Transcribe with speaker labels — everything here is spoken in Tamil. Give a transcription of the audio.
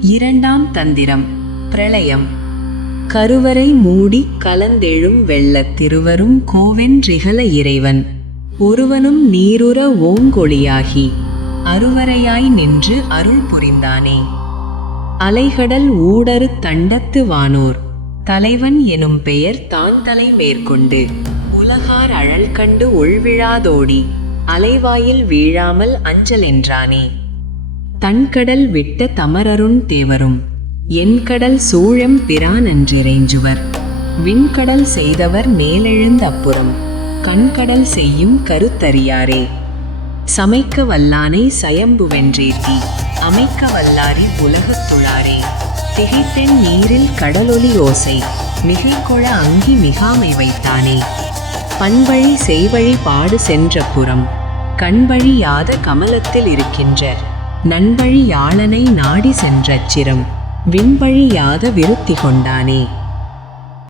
Speaker 1: இரண்டாம் தந்திரம். பிரளயம். கருவறை மூடி கலந்தெழும் வெள்ளத் திருவரும் கோவென்றிகல இறைவன். ஒருவனும் நீருற ஓங்கொழியாகி அருவரையாய் நின்று அருள் புரிந்தானே. அலைகடல் ஊடறு தண்டத்து வானோர் தலைவன் எனும் பெயர் தான் தலை மேற்கொண்டு. உலகார் அழல் கண்டு உள்விழாதோடி அலைவாயில் வீழாமல் அஞ்சலென்றானே தன்கடல் விட்ட தமரருண் தேவரும் என் கடல் சூழம் பிரானன்றிறைஞ்சுவர் விண்கடல் செய்தவர் மேலெழுந்த அப்புறம் கண்கடல் செய்யும் கருத்தறியாரே. சமைக்க வல்லானை சயம்புவென்றேத்தி அமைக்க வல்லாரி உலகத்துளாரே திகைப்பெண் நீரில் கடலொலி ஓசை மிகைகொள அங்கி மிகாமை வைத்தானே. பண்வழி செய்வழி பாடு சென்ற புறம் கண்வழியாத கமலத்தில் இருக்கின்ற நண்வழி யாழனை நாடி சென்ற சிரம் விண்வழியாத விருத்தி கொண்டானே.